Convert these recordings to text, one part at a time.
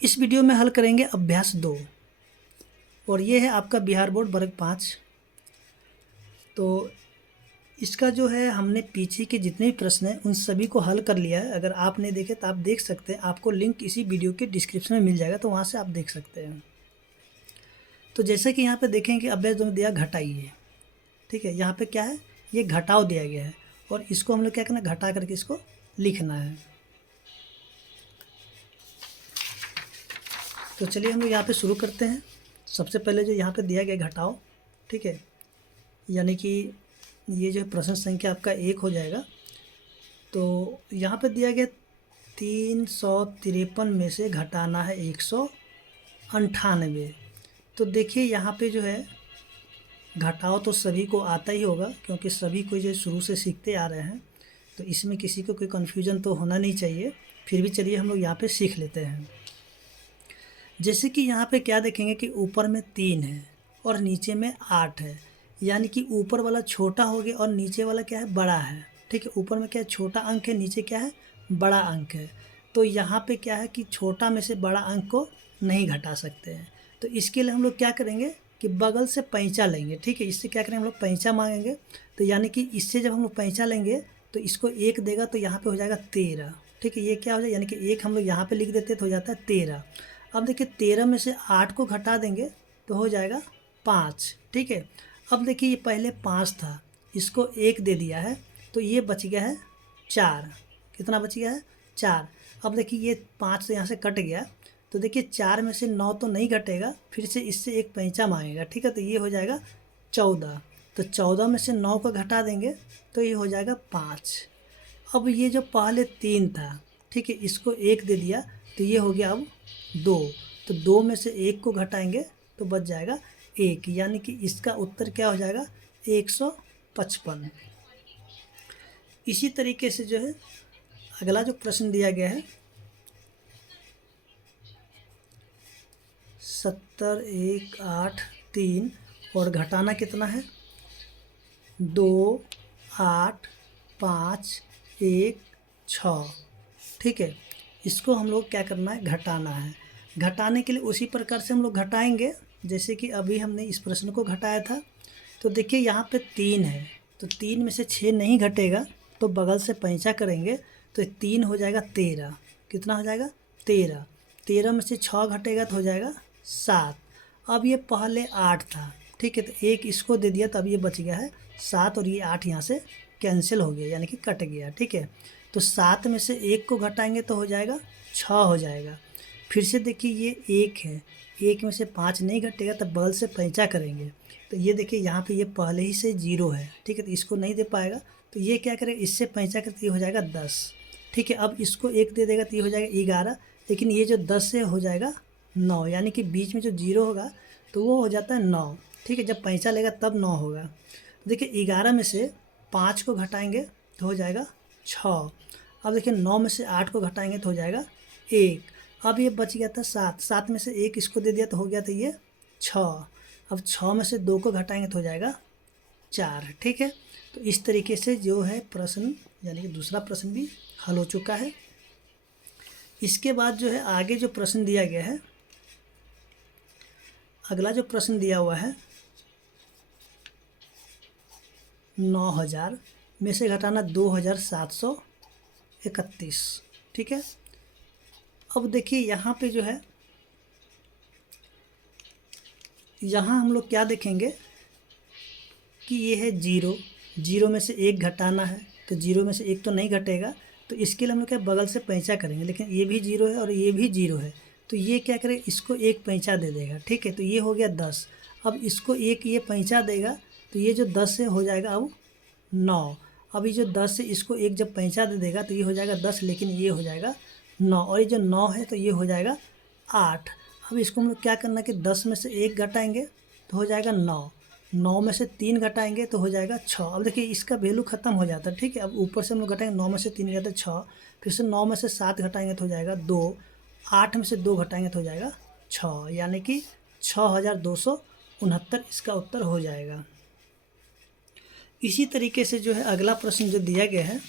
इस वीडियो में हल करेंगे अभ्यास 2 और ये है आपका बिहार बोर्ड वर्ग 5। तो इसका जो है हमने पीछे के जितने भी प्रश्न हैं उन सभी को हल कर लिया है। अगर आप नहीं देखे तो आप देख सकते हैं, आपको लिंक इसी वीडियो के डिस्क्रिप्शन में मिल जाएगा, तो वहाँ से आप देख सकते हैं। तो जैसे कि यहाँ पे देखें कि अभ्यास 2 में दिया घटाइए, ठीक है। यहाँ पे क्या है, ये घटाव दिया गया है और इसको हम लोग क्या करना है, घटा करके इसको लिखना है। तो चलिए हम लोग यहाँ पे शुरू करते हैं। सबसे पहले जो यहाँ पे दिया गया घटाओ, ठीक है, यानी कि ये जो प्रश्न संख्या आपका 1 हो जाएगा। तो यहाँ पे दिया गया 353 में से घटाना है 198। तो देखिए यहाँ पे जो है घटाओ तो सभी को आता ही होगा, क्योंकि सभी को जो शुरू से सीखते आ रहे हैं, तो इसमें किसी को कोई कन्फ्यूजन तो होना नहीं चाहिए। फिर भी चलिए हम लोग यहाँ पे सीख लेते हैं। जैसे कि यहाँ पे क्या देखेंगे कि ऊपर में 3 है और नीचे में 8 है, यानी कि ऊपर वाला छोटा हो गया और नीचे वाला क्या है, बड़ा है, ठीक है। ऊपर में क्या है, छोटा अंक है, नीचे क्या है, बड़ा अंक है। तो यहाँ पे क्या है कि छोटा में से बड़ा अंक को नहीं घटा सकते हैं। तो इसके लिए हम लोग क्या करेंगे कि बगल से पैंचा लेंगे, ठीक है। इससे क्या करेंगे, हम लोग पैंचा मांगेंगे। तो यानी कि इससे जब हम लोग पैंचा लेंगे तो इसको 1 देगा, तो यहाँ पे हो जाएगा 13, ठीक है। ये क्या हो जाएगा, यानी कि 1 हम लोग यहाँ पे लिख देते तो हो जाता है 13। अब देखिए 13 में से 8 को घटा देंगे तो हो जाएगा 5, ठीक है। अब देखिए ये पहले 5 था, इसको 1 दे दिया है तो ये बच गया है 4। कितना बच गया है, 4। अब देखिए ये 5 से यहाँ से कट गया, तो देखिए 4 में से 9 तो नहीं घटेगा, फिर से इससे एक पैंचा मांगेगा, ठीक है। तो ये हो जाएगा 14। तो 14 में से 9 को घटा देंगे तो ये हो जाएगा 5। अब ये जो पहले 3 था, ठीक है, इसको 1 दे दिया तो ये हो गया अब 2। तो 2 में से 1 को घटाएंगे तो बच जाएगा 1, यानी कि इसका उत्तर क्या हो जाएगा, 155। इसी तरीके से जो है अगला जो प्रश्न दिया गया है 70 1 8 3 और घटाना कितना है, 2 8 5 1 6, ठीक है। इसको हम लोग क्या करना है, घटाना है। घटाने के लिए उसी प्रकार से हम लोग घटाएंगे जैसे कि अभी हमने इस प्रश्न को घटाया था। तो देखिए यहाँ पे 3 है, तो 3 में से 6 नहीं घटेगा, तो बगल से पैंचा करेंगे तो 3 हो जाएगा 13। कितना हो जाएगा, 13। 13 में से 6 घटेगा तो हो जाएगा 7। अब ये पहले 8 था, ठीक है, तो 1 इसको दे दिया, तब ये बच गया है 7 और ये 8 यहाँ से कैंसिल हो गया, यानी कि कट गया, ठीक है। तो 7 में से 1 को घटाएंगे तो हो जाएगा 6 हो जाएगा। फिर से देखिए ये 1 है, 1 में से 5 नहीं घटेगा, तब बगल से पैंचा करेंगे तो ये देखिए यहाँ पे ये पहले ही से 0 है, ठीक है, तो इसको नहीं दे पाएगा। तो ये क्या करेगा, इससे पैंचा करके ये हो जाएगा 10, ठीक है। अब इसको 1 दे देगा तो ये हो जाएगा 11, लेकिन ये जो 10 से हो जाएगा 9, यानी कि बीच में जो 0 होगा तो वो हो जाता है 9, ठीक है। जब पैंचा लेगा तब 9 होगा। तो देखिए 11 में से 5 को घटाएंगे तो हो जाएगा 6। अब देखिए 9 में से 8 को घटाएंगे तो हो जाएगा 1। अब ये बच गया था 7, 7 में से 1 इसको दे दिया तो हो गया था ये 6। अब 6 में से 2 को घटाएंगे तो हो जाएगा 4, ठीक है। तो इस तरीके से जो है प्रश्न, यानी कि दूसरा प्रश्न भी हल हो चुका है। इसके बाद जो है आगे जो प्रश्न दिया गया है, अगला जो प्रश्न दिया हुआ है 9000 में से घटाना 2731, ठीक है। अब देखिए यहाँ पे जो है, यहाँ हम लोग क्या देखेंगे कि ये है 0, 0 में से 1 घटाना है, तो 0 में से 1 तो नहीं घटेगा, तो इसके लिए हम लोग क्या बगल से पैंचा करेंगे, लेकिन ये भी 0 है और ये भी 0 है, तो ये क्या करें, इसको 1 पैंचा दे देगा, ठीक है। तो ये हो गया 10। अब इसको 1 ये पैंचा देगा तो ये जो 10 से हो जाएगा अब 9। अब ये जो 10 से इसको 1 जब पैंचा दे देगा तो ये हो जाएगा 10, लेकिन ये हो जाएगा 9, और ये जो 9 है तो ये हो जाएगा 8। अब इसको हम लोग क्या करना कि 10 में से 1 घटाएंगे तो हो जाएगा 9, 9 में से 3 घटाएंगे तो हो जाएगा 6। अब देखिए इसका वैल्यू ख़त्म हो जाता है, ठीक है। अब ऊपर से हम लोग घटाएंगे, 9 में से 3 घटाए 6, फिर से 9 में से 7 घटाएंगे तो हो जाएगा 2, 8 में से 2 घटाएंगे तो हो जाएगा 6, यानी कि 6269 इसका उत्तर हो जाएगा। इसी तरीके से जो है अगला प्रश्न जो दिया गया है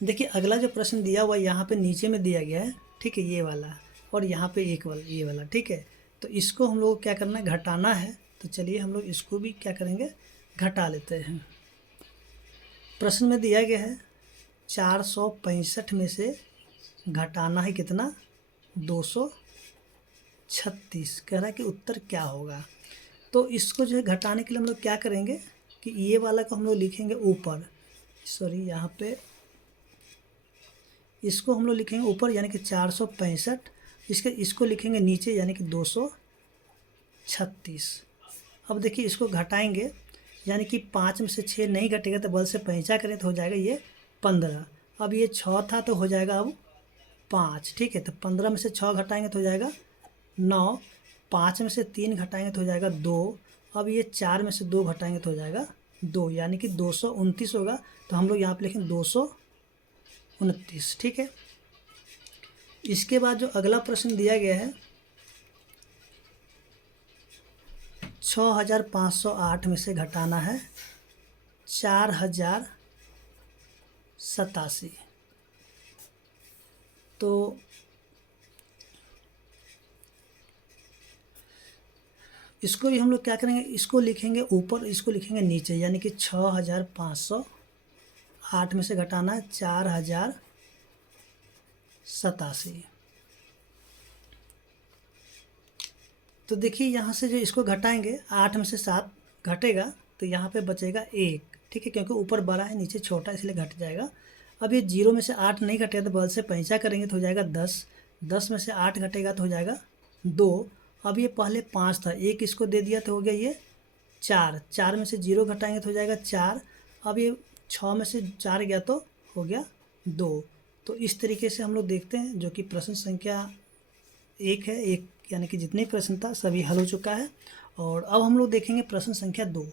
देखिए अगला जो प्रश्न दिया हुआ यहाँ पे नीचे में दिया गया है, ठीक है, ये वाला, और यहाँ पे एक वाला, ये वाला, ठीक है। तो इसको हम लोग क्या करना है, घटाना है। तो चलिए हम लोग इसको भी क्या करेंगे, घटा लेते हैं। प्रश्न में दिया गया है 465 में से घटाना है कितना, 236। कह रहा है कि उत्तर क्या होगा। तो इसको जो है घटाने के लिए हम लोग क्या करेंगे कि ये वाला को हम लोग लिखेंगे ऊपर, सॉरी यहाँ पे इसको हम लोग लिखेंगे ऊपर यानी कि 465, इसको लिखेंगे नीचे यानी कि 236। अब देखिए इसको घटाएंगे यानी कि 5 में से 6 नहीं घटेगा तो बल से पैंचा करें तो हो जाएगा ये 15। अब ये 6 था तो हो जाएगा अब 5, ठीक है। तो 15 में से 6 घटाएंगे तो हो जाएगा 9, 5 में से 3 घटाएंगे तो हो जाएगा 2, अब ये 4 में से 2 घटाएंगे तो हो जाएगा 2, यानी कि 229 होगा। तो हम लोग यहाँ पे लिखेंगे 229, ठीक है। इसके बाद जो अगला प्रश्न दिया गया है 6508 में से घटाना है 4087। तो इसको भी हम लोग क्या करेंगे, इसको लिखेंगे ऊपर, इसको लिखेंगे नीचे, यानी कि 6508 में से घटाना है 4087। तो देखिए यहाँ से जो इसको घटाएंगे 8 में से 7 घटेगा तो यहाँ पे बचेगा 1, ठीक है, क्योंकि ऊपर बड़ा है नीचे छोटा इसलिए घट जाएगा। अब ये 0 में से 8 नहीं घटेगा तो बल से पैंचा करेंगे तो हो जाएगा 10, 10 में से 8 घटेगा तो हो जाएगा 2। अब ये पहले 5 था, 1 इसको दे दिया तो हो गया ये 4, 4 में से 0 घटाएंगे तो हो जाएगा 4। अब ये 6 में से 4 गया तो हो गया 2। तो इस तरीके से हम लोग देखते हैं जो कि प्रश्न संख्या 1 है, एक यानी कि जितने प्रश्न था सभी हल हो चुका है। और अब हम लोग देखेंगे प्रश्न संख्या 2।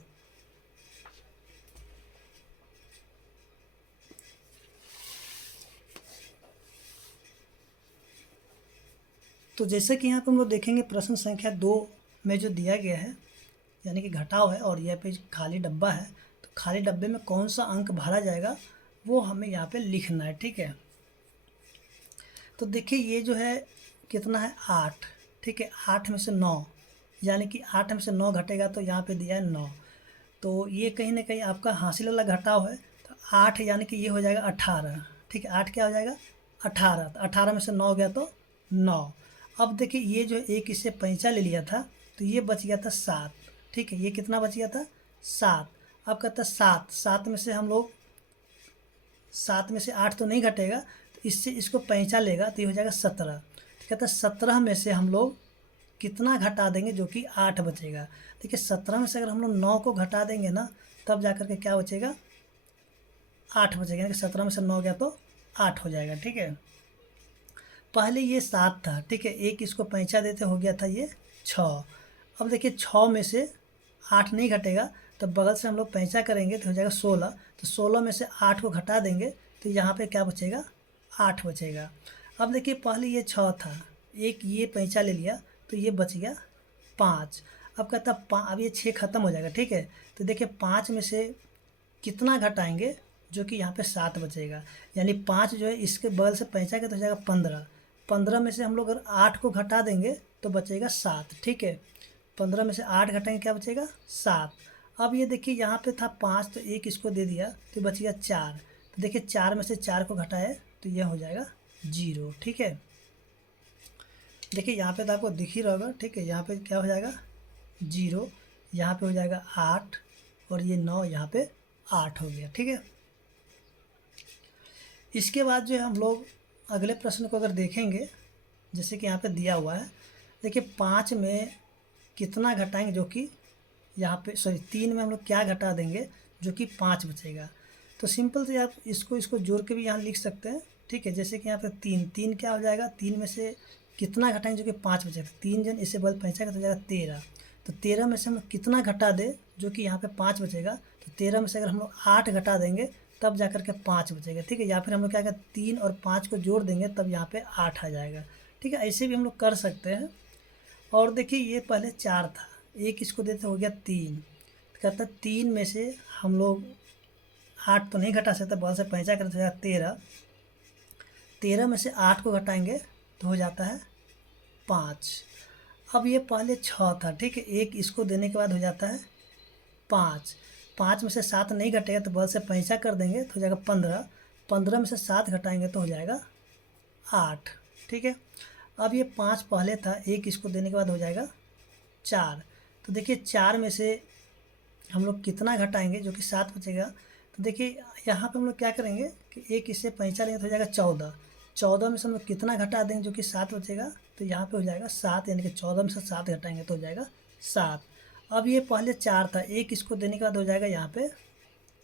तो जैसे कि यहाँ पे हम लोग देखेंगे प्रश्न संख्या 2 में जो दिया गया है यानी कि घटाव है और यह पे खाली डब्बा है, तो खाली डब्बे में कौन सा अंक भरा जाएगा वो हमें यहाँ पे लिखना है, ठीक है। तो देखिए ये जो है कितना है 8, ठीक है, 8 में से 9 यानी कि 8 में से 9 घटेगा तो यहाँ पे दिया है 9। तो ये कहीं ना कहीं आपका हासिल वाला घटाव है। तो 8 यानी कि ये हो जाएगा 18, ठीक है, 8 क्या हो जाएगा 18। तो 18 में से 9 गया तो 9। अब देखिए ये जो एक इससे पैंचा ले लिया था तो ये बच गया था 7, ठीक है, ये कितना बच गया था 7। अब कहता है 7, 7 में से हम लोग 7 में से 8 तो नहीं घटेगा तो इससे इसको पैंचा लेगा तो ये हो जाएगा 17। तो कहता है 17 में से हम लोग कितना घटा देंगे जो कि 8 बचेगा। देखिए 17 में से अगर हम लोग 9 को घटा देंगे ना तब जा कर के क्या बचेगा 8 बचेगा, यानी कि 17 में से 9 गया तो 8 हो जाएगा, ठीक है। पहले ये 7 था, ठीक है, एक इसको पैंचा देते हो गया था ये 6। अब देखिए 6 में से 8 नहीं घटेगा तो बगल से हम लोग पैंचा करेंगे तो हो जाएगा 16। तो 16 में से 8 को घटा देंगे तो यहाँ पे क्या बचेगा 8 बचेगा। अब देखिए पहले ये 6 था, एक ये पैंचा ले लिया तो ये बच गया 5। अब कहता अब ये 6 खत्म हो जाएगा, ठीक है। तो देखिए 5 में से कितना घटाएंगे जो कि यहाँ पे 7 बचेगा, यानी 5 जो है इसके बगल से पैंचा के तो हो जाएगा 15। 15 में से हम लोग अगर 8 को घटा देंगे तो बचेगा 7, ठीक है। 15 में से 8 घटाएंगे क्या बचेगा 7। अब ये देखिए यहाँ पे था 5 तो एक इसको दे दिया तो बच गया 4। तो देखिए 4 में से 4 को घटाए तो यह हो जाएगा 0, ठीक है। देखिए यहाँ पे तो आपको दिख ही रहा होगा, ठीक है, यहाँ पे क्या हो जाएगा 0, यहाँ पे हो जाएगा 8 और ये 9 यहाँ पे 8 हो गया, ठीक है। इसके बाद जो है हम लोग अगले प्रश्न को अगर देखेंगे जैसे कि यहाँ पे दिया हुआ है, देखिए 5 में कितना घटाएंगे जो कि यहाँ पे 3 में हम लोग क्या घटा देंगे जो कि 5 बचेगा। तो सिंपल से आप इसको जोड़ के भी यहाँ लिख सकते हैं, ठीक है। जैसे कि यहाँ पे 3 क्या हो जाएगा, 3 में से कितना घटाएंगे जो कि 5 बचेगा, 3 जन इससे बल पैंचा तो हो जाएगा 13। तो 13 में से हम लोग कितना घटा दे जो कि यहाँ पे 5 बचेगा। तो 13 में से अगर हम लोग 8 घटा देंगे तब जा कर के 5 बचेगा, ठीक है। या फिर हम लोग क्या करें 3 और 5 को जोड़ देंगे तब यहाँ पे 8 आ जाएगा, ठीक है। ऐसे भी हम लोग कर सकते हैं। और देखिए ये पहले 4 था, एक इसको देते हो गया 3। तो कहता 3 में से हम लोग 8 तो नहीं घटा सकते, बगल से पैंचा करें तो हो जाएगा 13। 13 में से 8 को घटाएंगे तो हो जाता है 5। अब ये पहले 6 था, ठीक है, एक इसको देने के बाद हो जाता है 5। 5 में से 7 नहीं घटेगा तो बगल से पैंचा कर देंगे तो हो जाएगा 15। 15 में से 7 घटाएंगे तो हो जाएगा 8, ठीक है। अब ये 5 पहले था, एक इसको देने के बाद हो जाएगा 4। तो देखिए 4 में से हम लोग कितना घटाएंगे जो कि 7 बचेगा। तो देखिए यहाँ पे हम लोग क्या करेंगे कि एक इससे पैंचा लेंगे तो हो जाएगा 14। 14 में से हम लोग कितना घटा देंगे जो कि 7 बचेगा, तो यहाँ पे हो जाएगा 7, यानी कि 14 में से 7 घटाएंगे तो हो जाएगा 7। अब ये पहले 4 था, एक इसको देने के बाद हो जाएगा यहाँ पे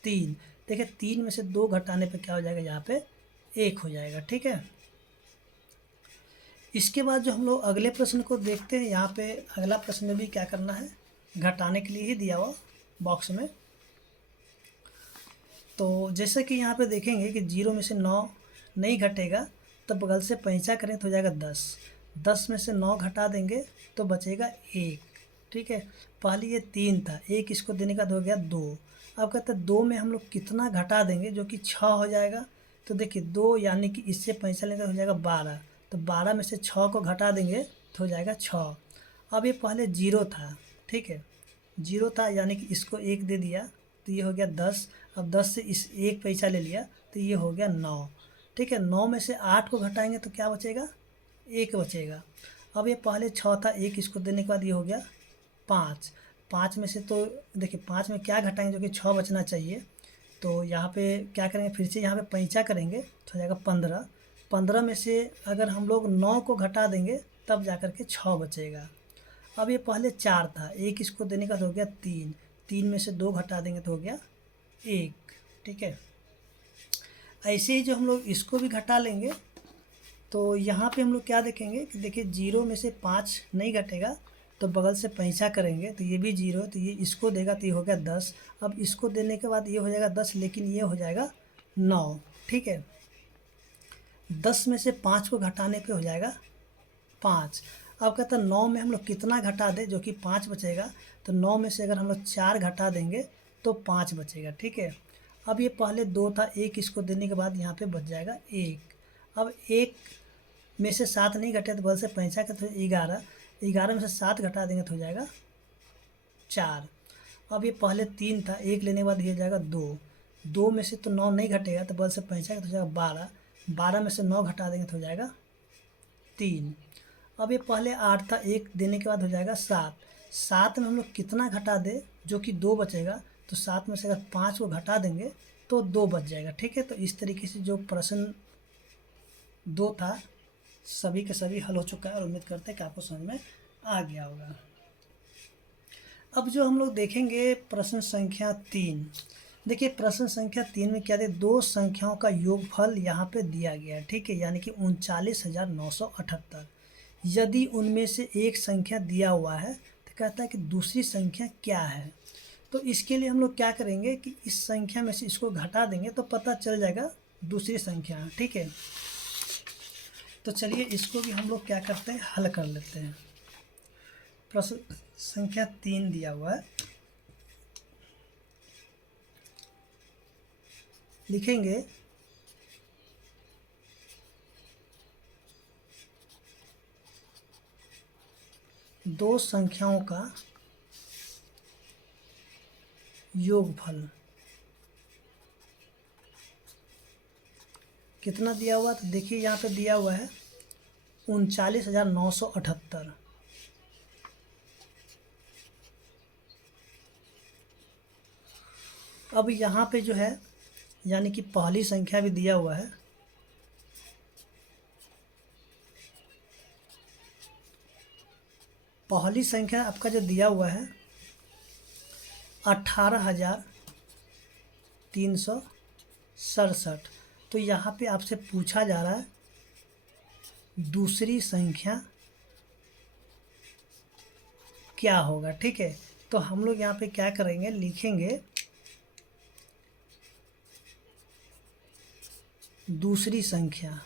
3। देखिए 3 में से 2 घटाने पे क्या हो जाएगा, यहाँ पे 1 हो जाएगा, ठीक है। इसके बाद जो हम लोग अगले प्रश्न को देखते हैं, यहाँ पे अगला प्रश्न में भी क्या करना है, घटाने के लिए ही दिया हुआ बॉक्स में। तो जैसे कि यहाँ पे देखेंगे कि 0 में से 9 नहीं घटेगा तो बगल से पैंचा करें तो हो जाएगा 10। 10 में से 9 घटा देंगे तो बचेगा 1, ठीक है। पहले ये 3 था, एक इसको देने का तो हो गया 2। अब कहते हैं 2 में हम लोग कितना घटा देंगे जो कि 6 हो जाएगा। तो देखिए 2 यानी कि इससे पैंचा लेंगे तो हो जाएगा 12। तो 12 में से 6 को घटा देंगे तो हो जाएगा 6। अब ये पहले 0 था, ठीक है, 0 था यानी कि इसको 1 दे दिया तो ये हो गया 10। अब 10 से इस एक पैसा ले लिया तो ये हो गया 9, ठीक है। 9 में से 8 को घटाएंगे तो क्या बचेगा, 1 बचेगा। अब ये पहले 6 था, एक इसको देने के बाद ये हो गया 5। 5 में से तो देखिए 5 में क्या घटाएंगे जो कि 6 बचना चाहिए। तो यहाँ पे क्या करेंगे, फिर से यहाँ पे पैंचा करेंगे तो हो जाएगा 15। 15 में से अगर हम लोग 9 को घटा देंगे तब जा कर के 6 बचेगा। अब ये पहले 4 था, एक इसको देने का तो हो गया 3। 3 में से 2 घटा देंगे तो हो गया 1, ठीक है। ऐसे ही जो हम लोग इसको भी घटा लेंगे तो यहाँ पे हम लोग क्या देखेंगे कि देखिए 0 में से 5 नहीं घटेगा तो बगल से पैंचा करेंगे तो ये भी 0, तो ये इसको देगा तो ये हो गया 10। अब इसको देने के बाद ये हो जाएगा 10, लेकिन ये हो जाएगा 9, ठीक है। 10 में से 5 को घटाने पे हो जाएगा 5। अब कहता है 9 में हम लोग कितना घटा दें जो कि 5 बचेगा। तो 9 में से अगर हम लोग 4 घटा देंगे तो 5 बचेगा, ठीक है। अब ये पहले 2 था, एक इसको देने के बाद यहाँ पे बच जाएगा 1। अब 1 में से 7 नहीं घटे तो बगल से पैंचा के तो 11। 11 में से 7 घटा देंगे तो हो जाएगा 4। अब ये पहले 3 था, एक लेने के बाद ये हो जाएगा 2। 2 में से तो 9 नहीं घटेगा तो बगल से पैंचा के तो हो जाएगा 12। 12 में से 9 घटा देंगे तो हो जाएगा 3। अब ये पहले 8 था, एक देने के बाद हो जाएगा 7। 7 में हम लोग कितना घटा दे जो कि 2 बचेगा। तो 7 में से अगर 5 को घटा देंगे तो 2 बच जाएगा, ठीक है। तो इस तरीके से जो प्रश्न 2 था सभी के सभी हल हो चुका है और उम्मीद करते हैं कि आपको समझ में आ गया होगा। अब जो हम लोग देखेंगे प्रश्न संख्या 3। देखिए प्रश्न संख्या 3 में क्या दे, दो संख्याओं का योगफल यहाँ पे दिया गया है, ठीक है, यानी कि 39,978। यदि उनमें से एक संख्या दिया हुआ है तो कहता है कि दूसरी संख्या क्या है। तो इसके लिए हम लोग क्या करेंगे कि इस संख्या में से इसको घटा देंगे तो पता चल जाएगा दूसरी संख्या, ठीक है। तो चलिए इसको भी हम लोग क्या करते हैं, हल कर लेते हैं। प्रश्न संख्या 3 दिया हुआ है, लिखेंगे दो संख्याओं का योगफल कितना दिया हुआ। तो देखिए यहाँ पे दिया हुआ है 39,978। अब यहाँ पे जो है यानी कि पहली संख्या भी दिया हुआ है, पहली संख्या आपका जो दिया हुआ है 18,367। तो यहाँ पे आपसे पूछा जा रहा है दूसरी संख्या क्या होगा, ठीक है। तो हम लोग यहाँ पे क्या करेंगे, लिखेंगे दूसरी संख्या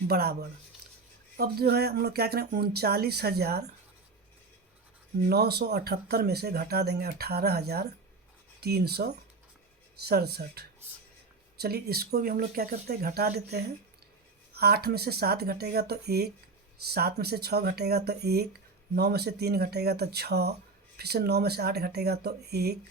बराबर। अब जो है हम लोग क्या करें, 39,978 में से घटा देंगे 18,367, 67। चलिए इसको भी हम लोग क्या करते हैं, घटा देते हैं। 8 में से 7 घटेगा तो 1, 7 में से 6 घटेगा तो 1, 9 में से 3 घटेगा तो 6, फिर से 9 में से 8 घटेगा तो 1,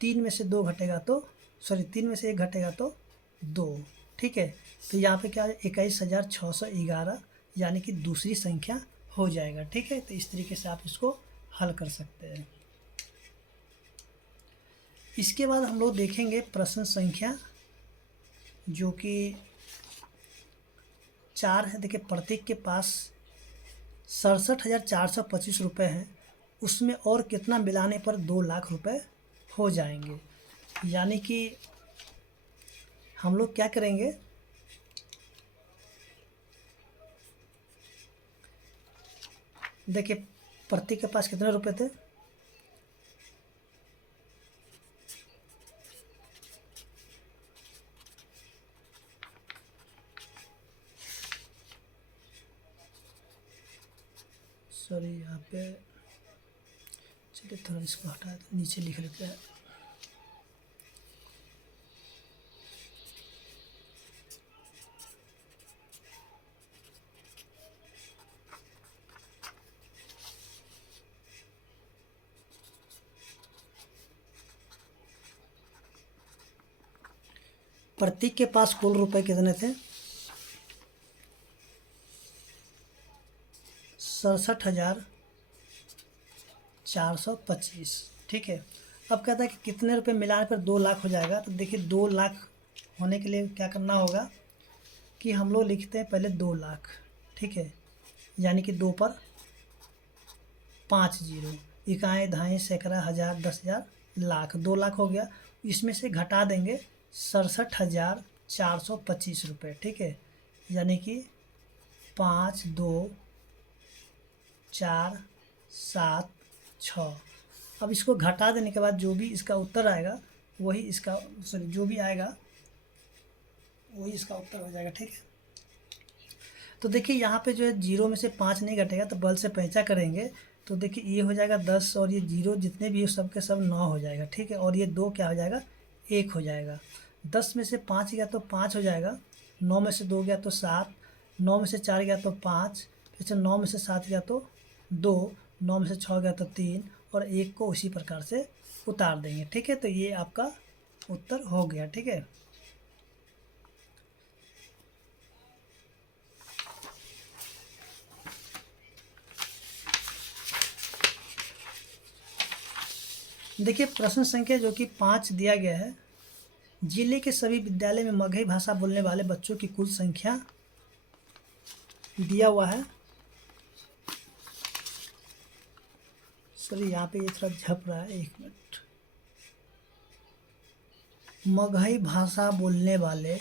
3 में से 2 घटेगा तो 3 में से 1 घटेगा तो 2। ठीक है, तो यहाँ पे क्या है 21,611, यानी कि दूसरी संख्या हो जाएगा। ठीक है, तो इस तरीके से आप इसको हल कर सकते हैं। इसके बाद हम लोग देखेंगे प्रश्न संख्या जो कि 4 है। देखिए प्रतीक के पास 67,425 रुपये हैं, उसमें और कितना मिलाने पर 2 लाख रुपए हो जाएंगे। यानी कि हम लोग क्या करेंगे, देखिए प्रतीक के पास कितने रुपए थे, यहाँ पे चलिए थोड़ा इसको हटा नीचे लिख लेते हैं। प्रतीक के पास कुल रुपए कितने थे, 67,425। ठीक है, अब कहता है कि कितने रुपए मिलाने पर 2 लाख हो जाएगा। तो देखिए 2 लाख होने के लिए क्या करना होगा कि हम लोग लिखते हैं पहले 2 लाख। ठीक है, यानी कि 2 पर 5 जीरो, इकाई दहाई सैकड़ा हज़ार 10,000 लाख, 2 लाख हो गया। इसमें से घटा देंगे 67,425 रुपये। ठीक है, यानी कि 5, 2, 4, 7, 6। अब इसको घटा देने के बाद जो भी इसका उत्तर आएगा वही इसका जो भी आएगा वही इसका उत्तर हो जाएगा। ठीक है, तो देखिए यहाँ पे जो है 0 में से 5 नहीं घटेगा, तो बल से पैंचा करेंगे तो देखिए ये हो जाएगा 10, और ये 0 जितने भी सब के सब 9 हो जाएगा। ठीक है, और ये 2 क्या हो जाएगा, 1 हो जाएगा। 10 में से 5 गया तो 5 हो जाएगा, 9 में से 2 गया तो 7, 9 में से 4 गया तो 5, फिर से 9 में से 7 गया तो 2, 9 में से 6 गया तो 3, और 1 को उसी प्रकार से उतार देंगे। ठीक है, तो ये आपका उत्तर हो गया। ठीक है, देखिए प्रश्न संख्या जो कि 5 दिया गया है, जिले के सभी विद्यालय में मगही भाषा बोलने वाले बच्चों की कुल संख्या दिया हुआ है। यहाँ पे ये थोड़ा झप रहा है, 1 मिनट। मगही भाषा बोलने वाले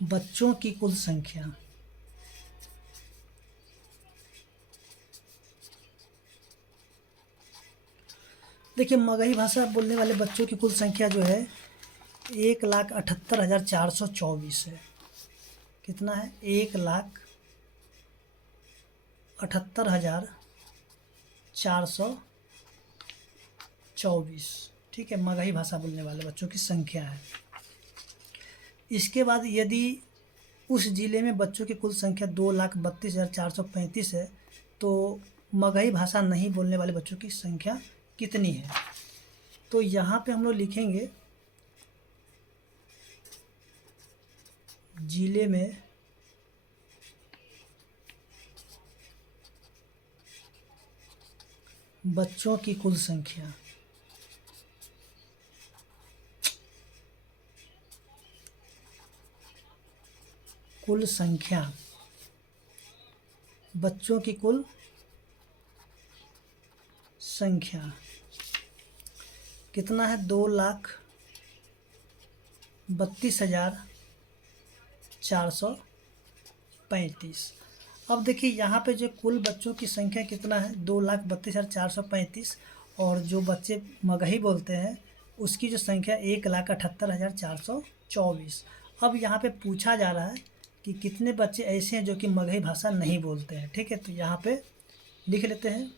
बच्चों की कुल संख्या। देखिए मगही भाषा बोलने वाले बच्चों की कुल संख्या जो है 1,78,424 है। कितना है, 1,78,424। ठीक है, मगही भाषा बोलने वाले बच्चों की संख्या है। इसके बाद यदि उस ज़िले में बच्चों की कुल संख्या 2,32,435 है, तो मगही भाषा नहीं बोलने वाले बच्चों की संख्या कितनी है। तो यहाँ पे हम लोग लिखेंगे ज़िले में बच्चों की कुल संख्या। कुल संख्या, बच्चों की कुल संख्या कितना है, 2,32,435। अब देखिए यहाँ पे जो कुल बच्चों की संख्या कितना है, 2,32,435, और जो बच्चे मगही बोलते हैं उसकी जो संख्या 1,78,424। अब यहाँ पे पूछा जा रहा है कि कितने बच्चे ऐसे हैं जो कि मगही भाषा नहीं बोलते हैं। ठीक है, तो यहाँ पे लिख लेते हैं।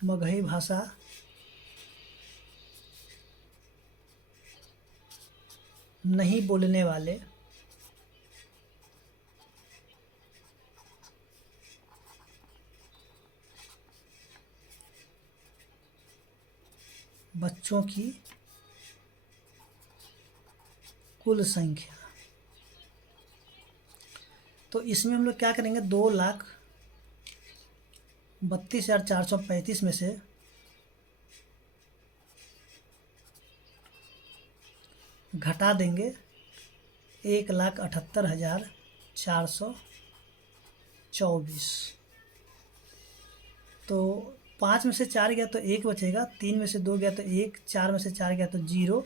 मगही भाषा नहीं बोलने वाले बच्चों की कुल संख्या। तो इसमें हम लोग क्या करेंगे, 2,32,435 में से घटा देंगे 1,78,424। तो 5 में से 4 गया तो 1 बचेगा, 3 में से 2 गया तो 1, 4 में से 4 गया तो 0,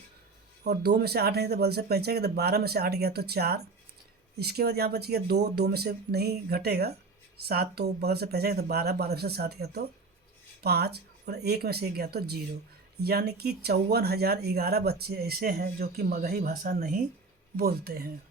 और 2 में से 8 नहीं तो बगल से 5 गया तो 12 में से 8 गया तो 4। इसके बाद यहाँ बच गया 2, 2 में से नहीं घटेगा, 7 तो बगल से 5 गया तो 12, 12 में से 7 गया तो 5, और 1 में से 1 गया तो 0। यानी कि 54,011 बच्चे ऐसे हैं जो कि मगही भाषा नहीं बोलते हैं।